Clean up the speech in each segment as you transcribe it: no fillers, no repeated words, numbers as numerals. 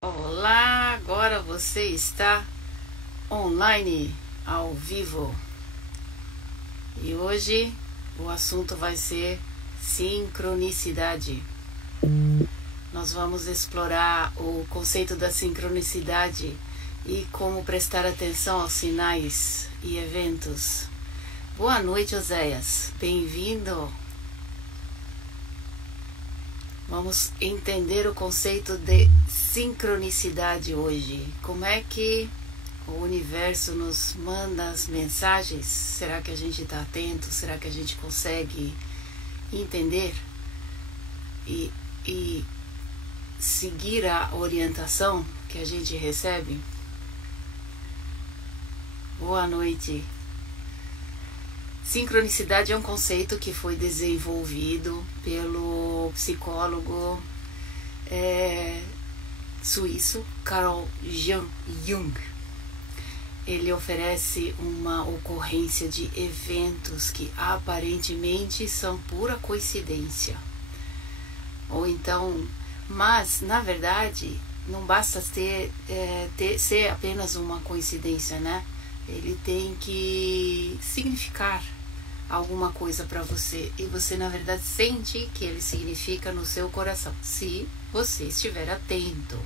Olá, agora você está online, ao vivo. E hoje o assunto vai ser sincronicidade. Nós vamos explorar o conceito da sincronicidade e como prestar atenção aos sinais e eventos. Boa noite, Oséias. Bem-vindo. Vamos entender o conceito de sincronicidade hoje. Como é que o universo nos manda as mensagens? Será que a gente está atento? Será que a gente consegue entender e seguir a orientação que a gente recebe? Boa noite. Sincronicidade é um conceito que foi desenvolvido pelo psicólogo suíço Carl Jung. Ele oferece uma ocorrência de eventos que aparentemente são pura coincidência. Ou então, mas na verdade não basta ser apenas uma coincidência, né? Ele tem que significar alguma coisa para você, e você na verdade sente que ele significa no seu coração, se você estiver atento.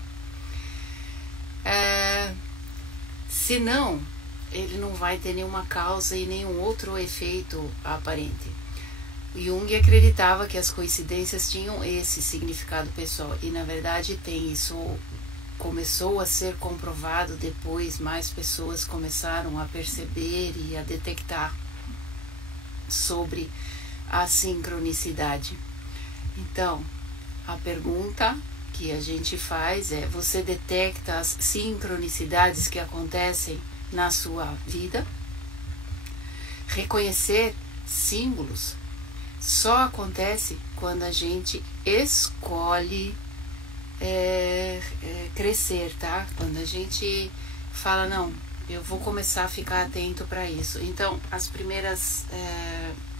Se não, ele não vai ter nenhuma causa e nenhum outro efeito aparente. Jung acreditava que as coincidências tinham esse significado pessoal, e na verdade tem isso. Começou a ser comprovado depois, mais pessoas começaram a perceber e a detectar sobre a sincronicidade. Então, a pergunta que a gente faz é: você detecta as sincronicidades que acontecem na sua vida? Reconhecer símbolos só acontece quando a gente escolhe crescer, tá? Quando a gente fala, não, eu vou começar a ficar atento para isso. Então, as primeiras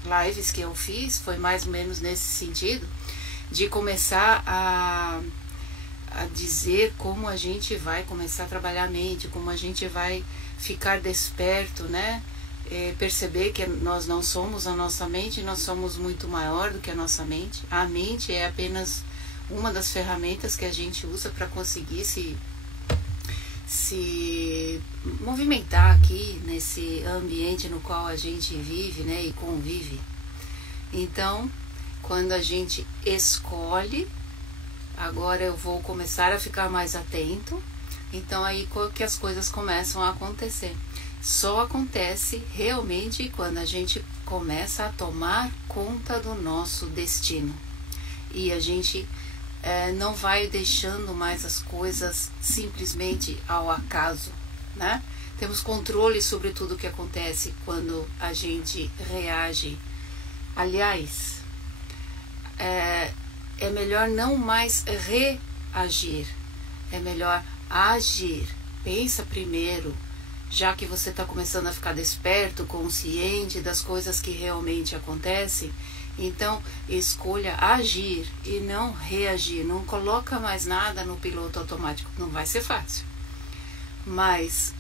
lives que eu fiz foi mais ou menos nesse sentido, de começar a dizer como a gente vai começar a trabalhar a mente, como a gente vai ficar desperto, né? Perceber que nós não somos a nossa mente, nós somos muito maior do que a nossa mente. A mente é apenas uma das ferramentas que a gente usa para conseguir se movimentar aqui nesse ambiente no qual a gente vive, né, e convive. Então, quando a gente escolhe, agora eu vou começar a ficar mais atento, então aí que as coisas começam a acontecer. Só acontece realmente quando a gente começa a tomar conta do nosso destino. E a gente não vai deixando mais as coisas simplesmente ao acaso, né? Temos controle sobre tudo o que acontece quando a gente reage. Aliás, é melhor não mais reagir, é melhor agir. Pensa primeiro, já que você está começando a ficar desperto, consciente das coisas que realmente acontecem. Então, escolha agir e não reagir. Não coloca mais nada no piloto automático. Não vai ser fácil. Mas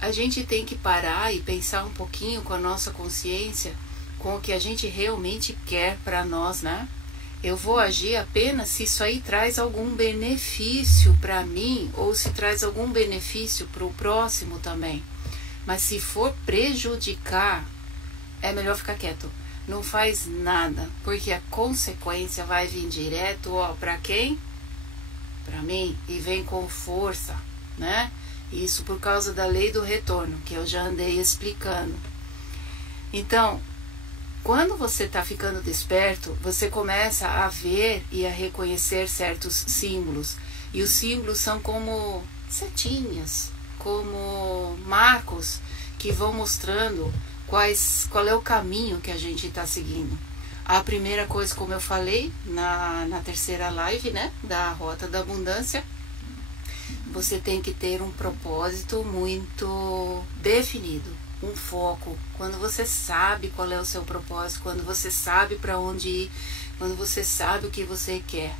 a gente tem que parar e pensar um pouquinho com a nossa consciência, com o que a gente realmente quer para nós, né? Eu vou agir apenas se isso aí traz algum benefício para mim, ou se traz algum benefício para o próximo também. Mas se for prejudicar, é melhor ficar quieto. Não faz nada, porque a consequência vai vir direto, para quem? Para mim, e vem com força, né? Isso por causa da lei do retorno, que eu já andei explicando. Então, quando você está ficando desperto, você começa a ver e a reconhecer certos símbolos. E os símbolos são como setinhas, como marcos que vão mostrando qual é o caminho que a gente está seguindo. A primeira coisa, como eu falei na terceira live, né, da Rota da Abundância, você tem que ter um propósito muito definido, um foco. Quando você sabe qual é o seu propósito, quando você sabe para onde ir, quando você sabe o que você quer.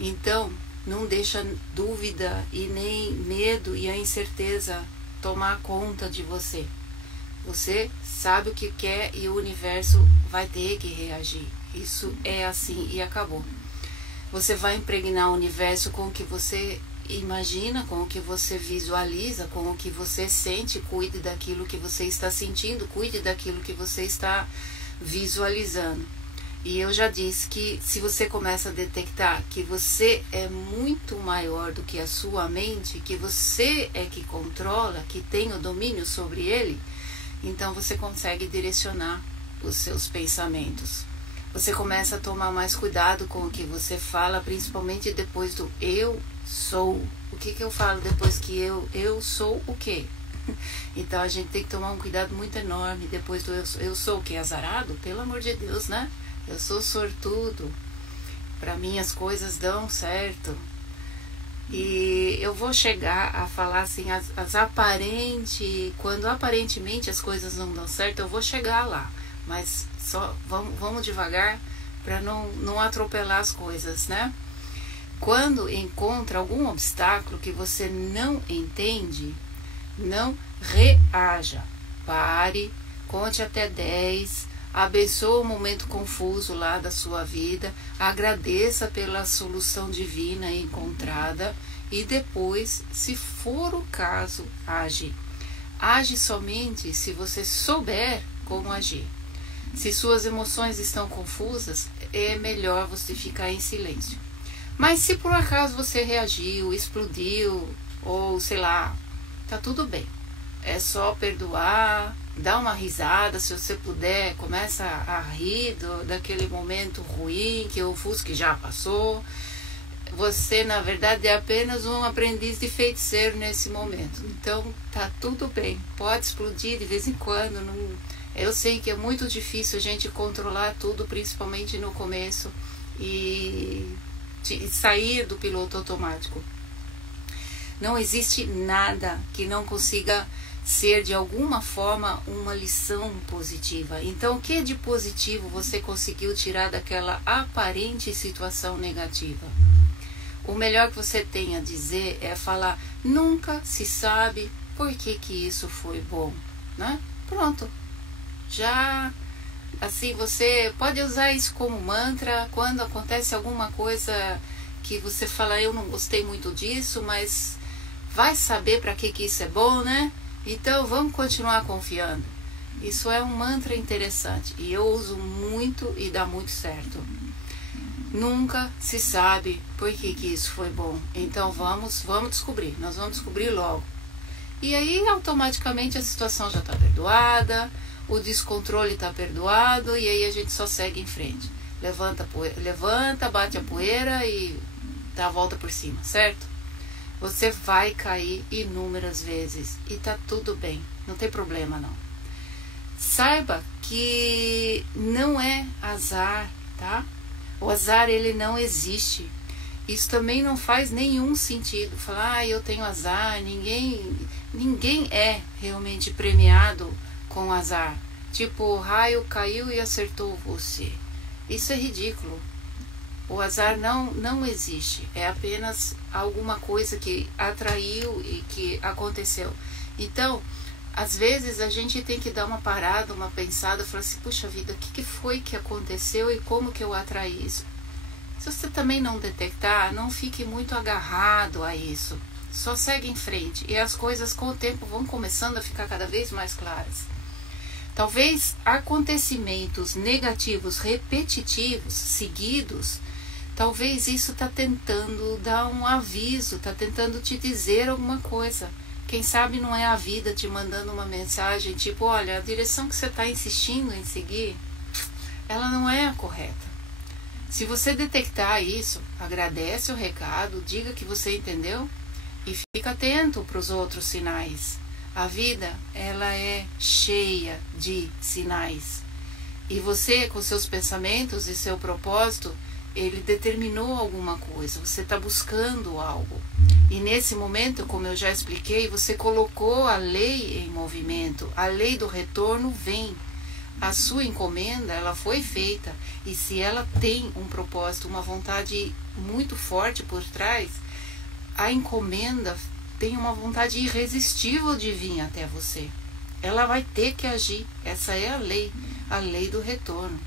Então, Não deixa dúvida e nem medo e a incerteza tomar conta de você. Você sabe o que quer e o universo vai ter que reagir. Isso é assim e acabou. Você vai impregnar o universo com o que você imagina, com o que você visualiza, com o que você sente. Cuide daquilo que você está sentindo, cuide daquilo que você está visualizando. E eu já disse que se você começa a detectar que você é muito maior do que a sua mente, que você é que controla, que tem o domínio sobre ele, então você consegue direcionar os seus pensamentos. Você começa a tomar mais cuidado com o que você fala, principalmente depois do eu sou. O que eu falo depois que eu sou o quê? Então a gente tem que tomar um cuidado muito enorme depois do eu sou o quê? Azarado? Pelo amor de Deus, né? Eu sou sortudo. Para mim as coisas dão certo. E eu vou chegar a falar assim, quando aparentemente as coisas não dão certo, eu vou chegar lá. Mas só vamos devagar para não atropelar as coisas, né? Quando encontra algum obstáculo que você não entende, não reaja. Pare, conte até 10, abençoe o momento confuso lá da sua vida, agradeça pela solução divina encontrada e depois, se for o caso, age. Age somente se você souber como agir. Se suas emoções estão confusas, é melhor você ficar em silêncio. Mas se por acaso você reagiu, explodiu, ou sei lá, tá tudo bem. É só perdoar, dar uma risada, se você puder, começa a rir daquele momento ruim que o Fusca já passou. Você, na verdade, é apenas um aprendiz de feiticeiro nesse momento. Então, tá tudo bem. Pode explodir de vez em quando. Eu sei que é muito difícil a gente controlar tudo, principalmente no começo, e sair do piloto automático. Não existe nada que não consiga ser de alguma forma uma lição positiva. Então, o que de positivo você conseguiu tirar daquela aparente situação negativa? O melhor que você tem a dizer é falar: nunca se sabe por que isso foi bom, né? Pronto. Já assim, você pode usar isso como mantra quando acontece alguma coisa que você fala: eu não gostei muito disso, mas vai saber para que isso é bom, né? Então vamos continuar confiando. Isso é um mantra interessante e eu uso muito e dá muito certo. Nunca se sabe por que isso foi bom. Então vamos descobrir. Nós vamos descobrir logo. E aí automaticamente a situação já está perdoada, o descontrole está perdoado e aí a gente só segue em frente. Levanta, bate a poeira e dá a volta por cima, certo? Você vai cair inúmeras vezes e tá tudo bem, não tem problema não. Saiba que não é azar, tá? O azar, ele não existe. Isso também não faz nenhum sentido. Falar, eu tenho azar, ninguém é realmente premiado com azar. Tipo, o raio caiu e acertou você. Isso é ridículo. O azar não existe. É apenas alguma coisa que atraiu e que aconteceu. Então, às vezes a gente tem que dar uma parada, uma pensada, falar assim: puxa vida, o que foi que aconteceu e como que eu atraí isso? Se você também não detectar, não fique muito agarrado a isso. Só segue em frente e as coisas com o tempo vão começando a ficar cada vez mais claras. Talvez acontecimentos negativos repetitivos, seguidos, talvez isso está tentando dar um aviso, está tentando te dizer alguma coisa. Quem sabe não é a vida te mandando uma mensagem tipo: olha, a direção que você está insistindo em seguir, ela não é a correta. Se você detectar isso, agradece o recado, diga que você entendeu e fica atento para os outros sinais. A vida, ela é cheia de sinais. E você, com seus pensamentos e seu propósito, ele determinou alguma coisa. Você está buscando algo. E nesse momento, como eu já expliquei, você colocou a lei em movimento. A lei do retorno vem. a sua encomenda, ela foi feita, e se ela tem um propósito, uma vontade muito forte por trás, a encomenda tem uma vontade irresistível de vir até você. Ela vai ter que agir. Essa é a lei do retorno.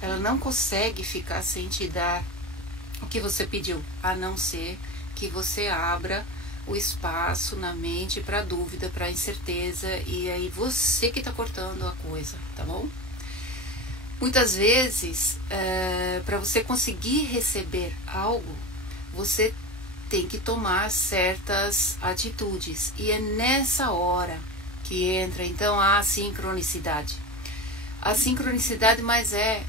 Ela não consegue ficar sem te dar o que você pediu, a não ser que você abra o espaço na mente para dúvida, para incerteza, e aí você que está cortando a coisa, tá bom? Muitas vezes, para você conseguir receber algo, você tem que tomar certas atitudes, e é nessa hora que entra então a sincronicidade. A sincronicidade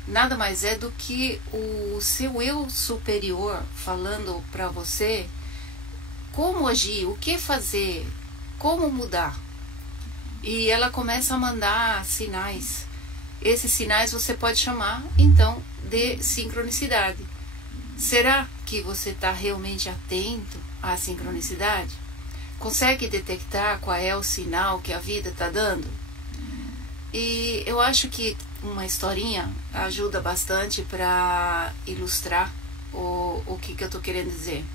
nada mais é do que o seu eu superior falando para você como agir, o que fazer, como mudar. E ela começa a mandar sinais. Esses sinais você pode chamar, então, de sincronicidade. Será que você está realmente atento à sincronicidade? Consegue detectar qual é o sinal que a vida está dando? E eu acho que uma historinha ajuda bastante para ilustrar o que eu estou querendo dizer.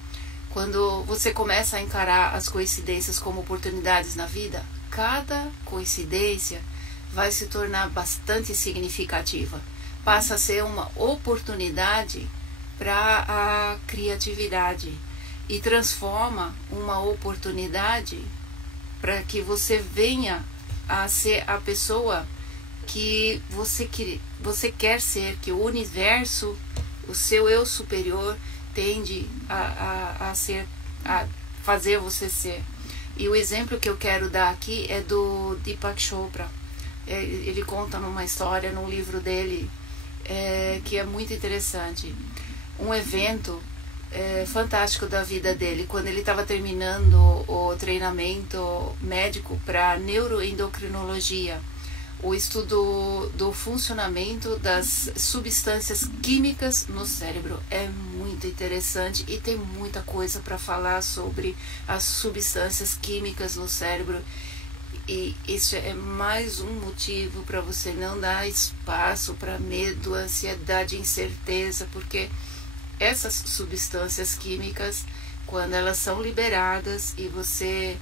Quando você começa a encarar as coincidências como oportunidades na vida, cada coincidência vai se tornar bastante significativa. Passa a ser uma oportunidade para a criatividade e transforma uma oportunidade para que você venha a ser a pessoa que você quer ser, que o universo, o seu eu superior tende a fazer você ser. E o exemplo que eu quero dar aqui é do Deepak Chopra. Ele conta numa história, num livro dele, que é muito interessante. Um evento fantástico da vida dele, quando ele estava terminando o treinamento médico para neuroendocrinologia, o estudo do funcionamento das substâncias químicas no cérebro. É muito interessante e tem muita coisa para falar sobre as substâncias químicas no cérebro. E isso é mais um motivo para você não dar espaço para medo, ansiedade, incerteza, porque essas substâncias químicas, quando elas são liberadas e você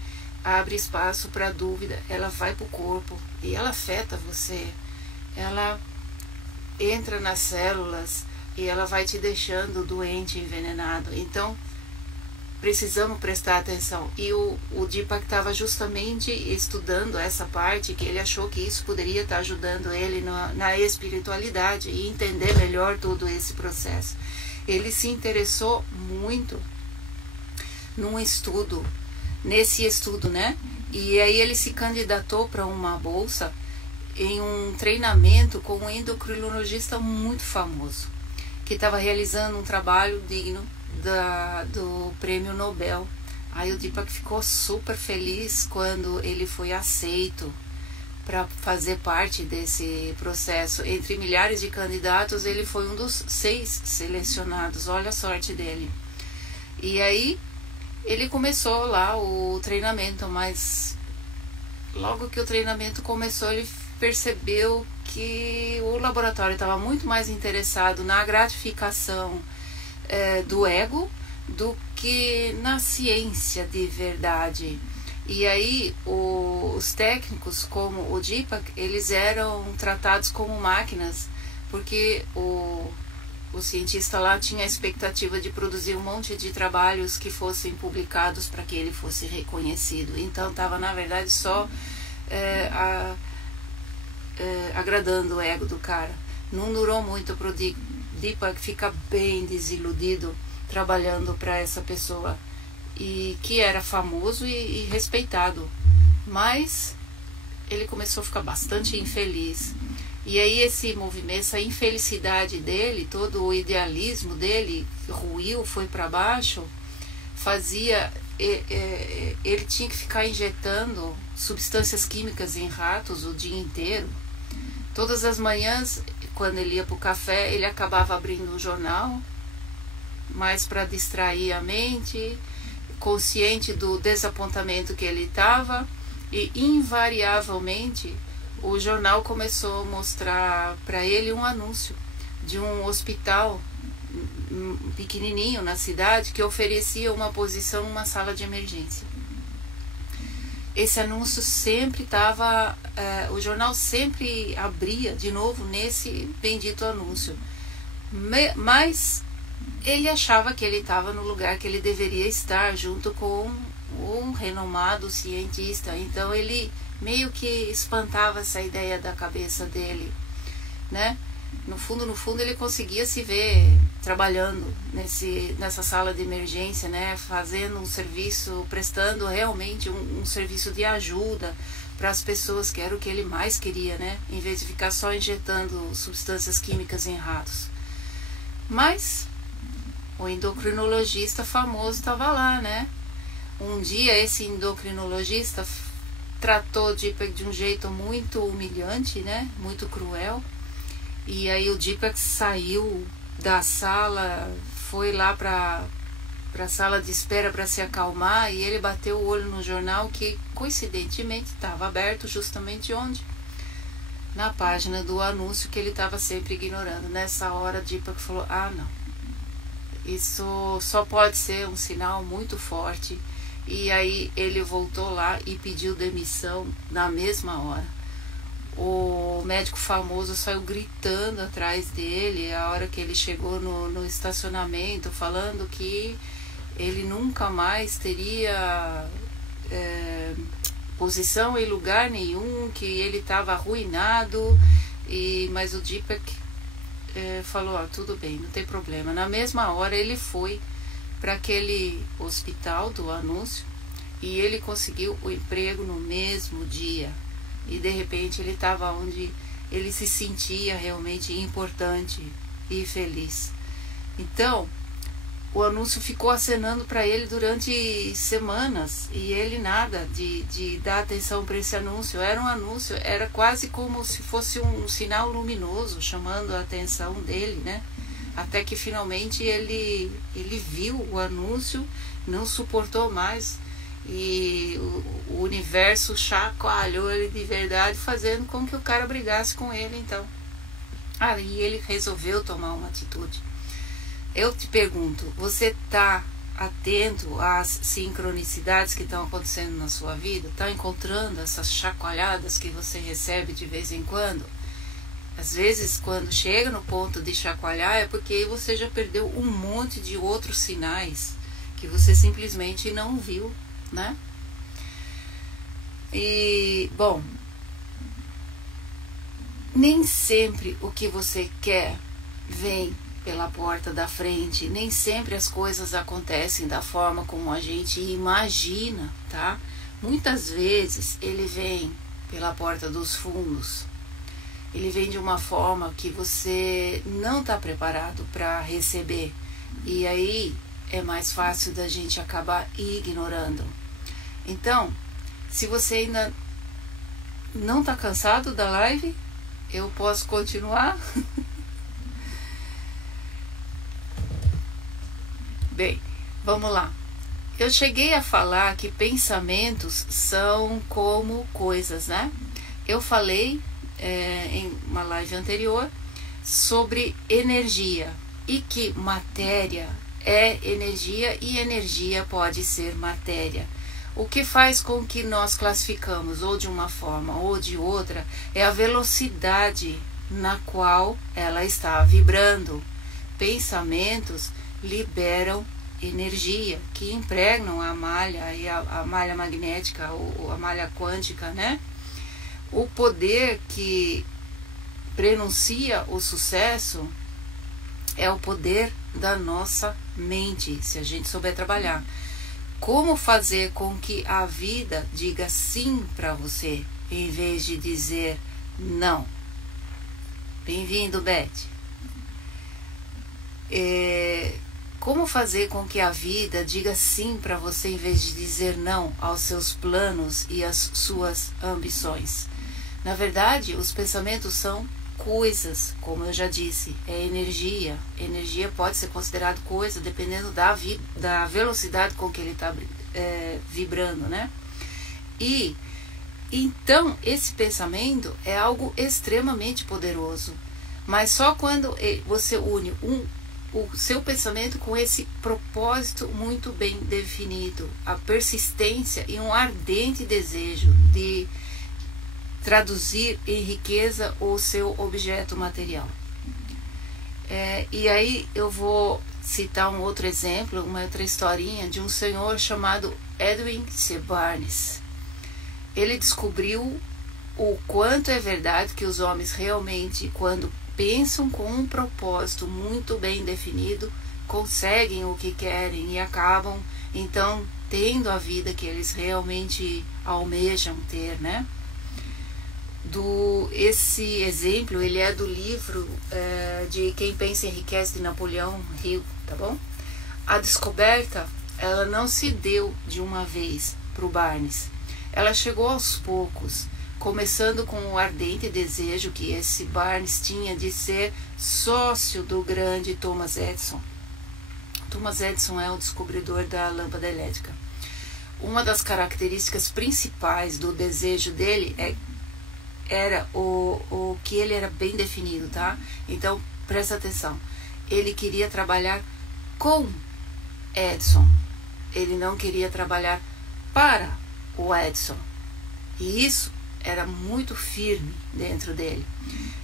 abre espaço para dúvida, ela vai para o corpo e ela afeta você. Ela entra nas células e ela vai te deixando doente, envenenado. Então, precisamos prestar atenção. E o Deepak estava justamente estudando essa parte, que ele achou que isso poderia estar ajudando ele na espiritualidade e entender melhor todo esse processo. Ele se interessou muito nesse estudo, né? E aí ele se candidatou para uma bolsa em um treinamento com um endocrinologista muito famoso, que estava realizando um trabalho digno do prêmio Nobel. Aí o Deepak ficou super feliz quando ele foi aceito para fazer parte desse processo. Entre milhares de candidatos, ele foi um dos 6 selecionados. Olha a sorte dele. E aí ele começou lá o treinamento, mas logo que o treinamento começou, ele percebeu que o laboratório estava muito mais interessado na gratificação do ego do que na ciência de verdade. E aí os técnicos, como o Deepak, eles eram tratados como máquinas, porque o cientista lá tinha a expectativa de produzir um monte de trabalhos que fossem publicados para que ele fosse reconhecido. Então estava, na verdade, só agradando o ego do cara. Não durou muito para o Deepak ficar bem desiludido trabalhando para essa pessoa, e que era famoso e respeitado. Mas ele começou a ficar bastante infeliz. E aí esse movimento, essa infelicidade dele, todo o idealismo dele ruiu, foi para baixo, ele tinha que ficar injetando substâncias químicas em ratos o dia inteiro. Todas as manhãs, quando ele ia para o café, ele acabava abrindo um jornal, mais para distrair a mente, consciente do desapontamento que ele estava, e invariavelmente o jornal começou a mostrar para ele um anúncio de um hospital pequenininho na cidade que oferecia uma posição numa sala de emergência. Esse anúncio sempre estava, o jornal sempre abria de novo nesse bendito anúncio, mas ele achava que ele estava no lugar que ele deveria estar, junto com um renomado cientista. Então ele meio que espantava essa ideia da cabeça dele, né? No fundo ele conseguia se ver trabalhando nessa sala de emergência, né? Fazendo um serviço, prestando realmente um serviço de ajuda para as pessoas, que era o que ele mais queria, né? Em vez de ficar só injetando substâncias químicas em ratos. Mas o endocrinologista famoso estava lá, né? Um dia esse endocrinologista tratou Deepak de um jeito muito humilhante, né? Muito cruel. E aí o Deepak saiu da sala, foi lá para a sala de espera para se acalmar, e ele bateu o olho no jornal que coincidentemente estava aberto justamente onde? Na página do anúncio que ele estava sempre ignorando. Nessa hora Deepak falou: ah, não, isso só pode ser um sinal muito forte. E aí ele voltou lá e pediu demissão na mesma hora. O médico famoso saiu gritando atrás dele a hora que ele chegou no estacionamento, falando que ele nunca mais teria posição em lugar nenhum, que ele estava arruinado. Mas o Deepak falou: tudo bem, não tem problema. Na mesma hora ele foi para aquele hospital do anúncio e ele conseguiu o emprego no mesmo dia. E de repente ele estava onde ele se sentia realmente importante e feliz. Então, o anúncio ficou acenando para ele durante semanas e ele nada de dar atenção para esse anúncio. Era um anúncio, era quase como se fosse um sinal luminoso chamando a atenção dele, né? Até que finalmente ele viu o anúncio, não suportou mais. E o universo chacoalhou ele de verdade, fazendo com que o cara brigasse com ele. Então, aí ele resolveu tomar uma atitude. Eu te pergunto, você está atento às sincronicidades que estão acontecendo na sua vida? Está encontrando essas chacoalhadas que você recebe de vez em quando? Às vezes, quando chega no ponto de chacoalhar, é porque você já perdeu um monte de outros sinais que você simplesmente não viu, né? E, bom, nem sempre o que você quer vem pela porta da frente, nem sempre as coisas acontecem da forma como a gente imagina, tá? Muitas vezes ele vem pela porta dos fundos, ele vem de uma forma que você não está preparado para receber, e aí é mais fácil da gente acabar ignorando. Então, se você ainda não está cansado da live, eu posso continuar? Bem, vamos lá. Eu cheguei a falar que pensamentos são como coisas, né? Eu falei em uma live anterior sobre energia e que matéria é energia e energia pode ser matéria. O que faz com que nós classificamos ou de uma forma ou de outra é a velocidade na qual ela está vibrando. Pensamentos liberam energia que impregnam a malha e a malha magnética ou a malha quântica, né? O poder que prenuncia o sucesso é o poder da nossa mente, se a gente souber trabalhar. Como fazer com que a vida diga sim para você, em vez de dizer não? Bem-vindo, Beth. Como fazer com que a vida diga sim para você, em vez de dizer não aos seus planos e às suas ambições? Na verdade, os pensamentos são coisas, como eu já disse, é energia. Energia pode ser considerado coisa dependendo da velocidade com que ele está vibrando, né? E Então, esse pensamento é algo extremamente poderoso, mas só quando você une o seu pensamento com esse propósito muito bem definido, a persistência e um ardente desejo de traduzir em riqueza o seu objeto material. E aí eu vou citar um outro exemplo, uma outra historinha de um senhor chamado Edwin C. Barnes. Ele descobriu o quanto é verdade que os homens realmente, quando pensam com um propósito muito bem definido, conseguem o que querem e acabam, então, tendo a vida que eles realmente almejam ter, né? Esse exemplo, ele é do livro de Quem Pensa Enriquece, de Napoleão Hill, tá bom? A descoberta, ela não se deu de uma vez para o Barnes. Ela chegou aos poucos, começando com o ardente desejo que esse Barnes tinha de ser sócio do grande Thomas Edison. Thomas Edison é o descobridor da lâmpada elétrica. Uma das características principais do desejo dele era o que ele era bem definido, tá? Então, presta atenção. Ele queria trabalhar com Edison. Ele não queria trabalhar para o Edison. E isso era muito firme dentro dele.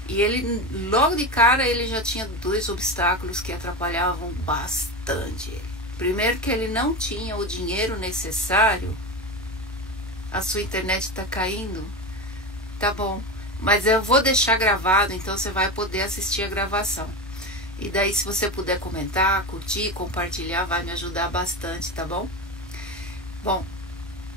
E ele, logo de cara, ele já tinha 2 obstáculos que atrapalhavam bastante ele. Primeiro, que ele não tinha o dinheiro necessário. A sua internet está caindo. Tá bom, mas eu vou deixar gravado, então você vai poder assistir a gravação. E daí, se você puder comentar, curtir, compartilhar, vai me ajudar bastante, tá bom? Bom,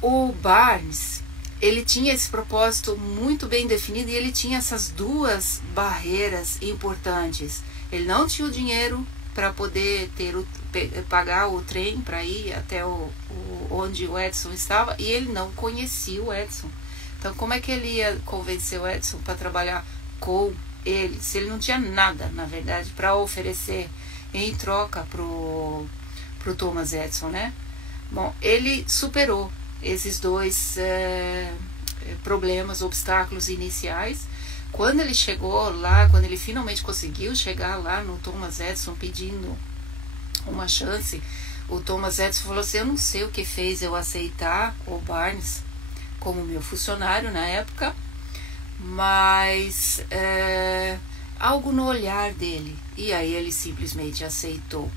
o Barnes, ele tinha esse propósito muito bem definido e ele tinha essas 2 barreiras importantes. Ele não tinha o dinheiro para poder pagar o trem para ir até onde o Edison estava, e ele não conhecia o Edison. Então, como é que ele ia convencer o Edison para trabalhar com ele, se ele não tinha nada, na verdade, para oferecer em troca pro Thomas Edison, né? Bom, ele superou esses 2 problemas, obstáculos iniciais. Quando ele chegou lá, quando ele finalmente conseguiu chegar lá no Thomas Edison pedindo uma chance, o Thomas Edison falou assim: eu não sei o que fez eu aceitar o Barnes como meu funcionário na época, mas algo no olhar dele, e aí ele simplesmente aceitou.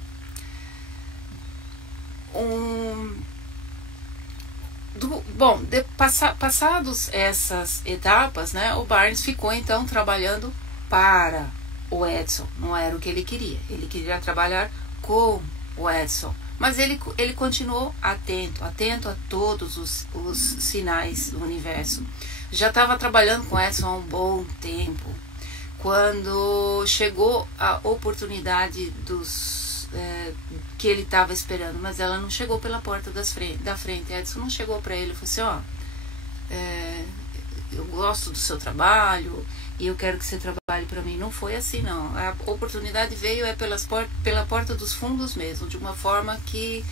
Passados essas etapas, né, o Barnes ficou então trabalhando para o Edison. Não era o que ele queria trabalhar com o Edison, mas ele continuou atento a todos os sinais do universo. Já estava trabalhando com Edison há um bom tempo, quando chegou a oportunidade que ele estava esperando, mas ela não chegou pela porta da frente. Edison não chegou para ele e falou assim: eu gosto do seu trabalho e eu quero que você trabalhe para mim. Não foi assim, não. A oportunidade veio pela porta dos fundos mesmo, de uma forma que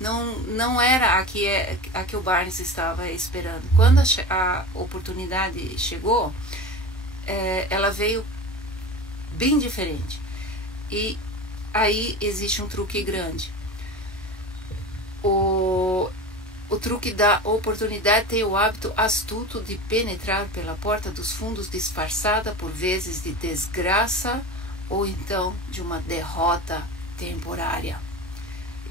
não era a que o Barnes estava esperando. Quando a oportunidade chegou, ela veio bem diferente. E aí existe um truque grande. O truque da oportunidade tem o hábito astuto de penetrar pela porta dos fundos, disfarçada por vezes de desgraça ou então de uma derrota temporária.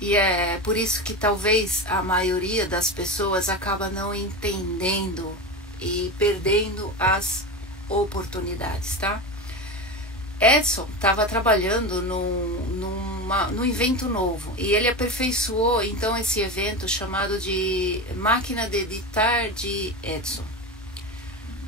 E é por isso que talvez a maioria das pessoas acaba não entendendo e perdendo as oportunidades, tá? Edison estava trabalhando num evento novo e ele aperfeiçoou então esse evento chamado de máquina de editar de Edison.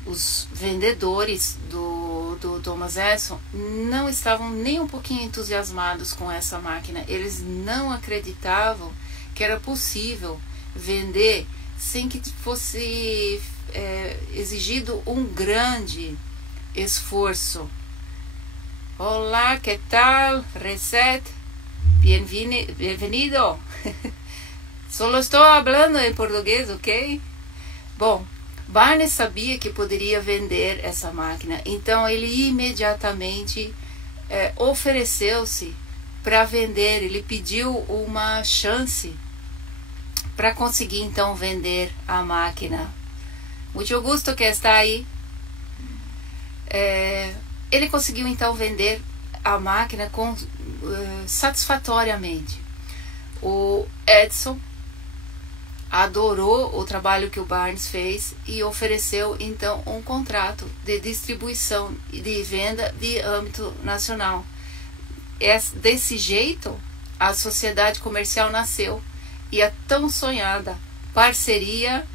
Os vendedores do Thomas Edison não estavam nem um pouquinho entusiasmados com essa máquina. Eles não acreditavam que era possível vender sem que fosse exigido um grande esforço. Olá, que tal? Reset. Bienvenido. Solo estou hablando em português, ok? Bom, Barney sabia que poderia vender essa máquina, então ele imediatamente ofereceu-se para vender. Ele pediu uma chance para conseguir então vender a máquina. Muito gusto que está aí. Ele conseguiu então vender a máquina satisfatoriamente. O Edison adorou o trabalho que o Barnes fez e ofereceu então um contrato de distribuição e de venda de âmbito nacional. Desse jeito, a sociedade comercial nasceu e a tão sonhada parceria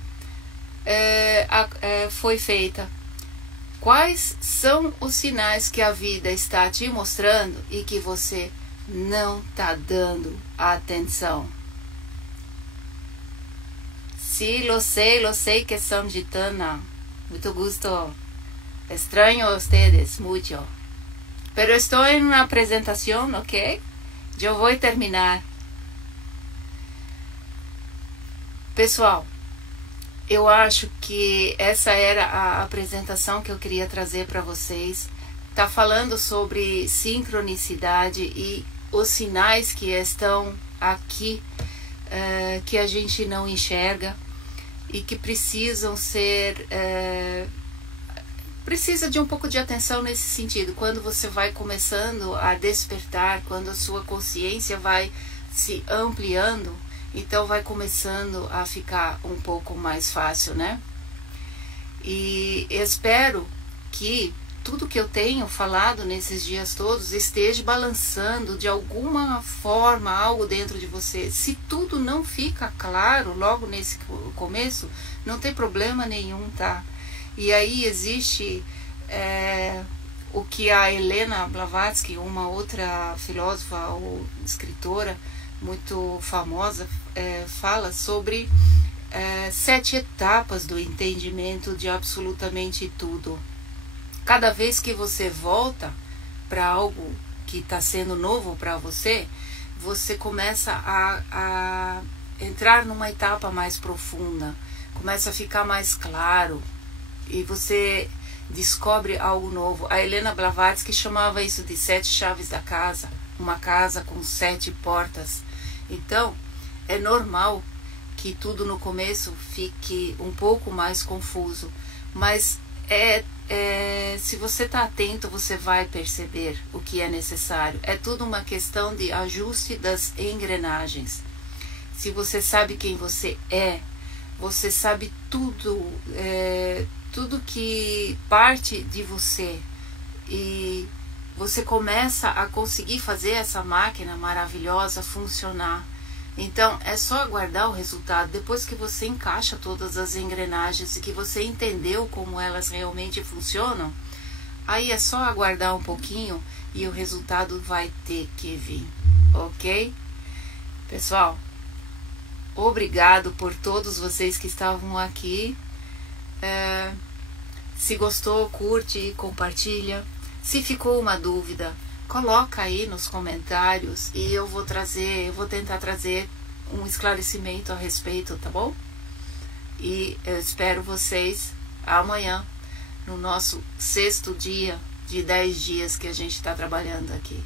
foi feita. Quais são os sinais que a vida está te mostrando e que você não está dando atenção? Sí, lo sé que son gitana. Mucho gusto. Extraño a ustedes mucho. Pero estoy en una presentación, ¿ok? Yo voy terminar. Pessoal, eu acho que essa era a apresentação que eu queria trazer para vocês. Tá falando sobre sincronicidade e os sinais que estão aqui, que a gente não enxerga e que precisam ser... precisa de um pouco de atenção nesse sentido. Quando você vai começando a despertar, quando a sua consciência vai se ampliando, então vai começando a ficar um pouco mais fácil, né? E espero que tudo que eu tenho falado nesses dias todos esteja balançando de alguma forma algo dentro de você. Se tudo não fica claro logo nesse começo, não tem problema nenhum, tá? E aí existe o que a Helena Blavatsky, uma outra filósofa ou escritora muito famosa, fala sobre 7 etapas do entendimento de absolutamente tudo. Cada vez que você volta para algo que está sendo novo para você, você começa a entrar numa etapa mais profunda, começa a ficar mais claro e você descobre algo novo. A Helena Blavatsky chamava isso de 7 chaves da casa, uma casa com 7 portas. Então, é normal que tudo no começo fique um pouco mais confuso, mas se você está atento, você vai perceber o que é necessário. É tudo uma questão de ajuste das engrenagens. Se você sabe quem você é, você sabe tudo, tudo que parte de você, e você começa a conseguir fazer essa máquina maravilhosa funcionar. Então, é só aguardar o resultado. Depois que você encaixa todas as engrenagens e que você entendeu como elas realmente funcionam, aí é só aguardar um pouquinho e o resultado vai ter que vir, ok? Pessoal, obrigado por todos vocês que estavam aqui. Se gostou, curte e compartilha. Se ficou uma dúvida, coloca aí nos comentários e eu vou tentar trazer um esclarecimento a respeito, tá bom? E eu espero vocês amanhã no nosso 6º dia de 10 dias que a gente está trabalhando aqui.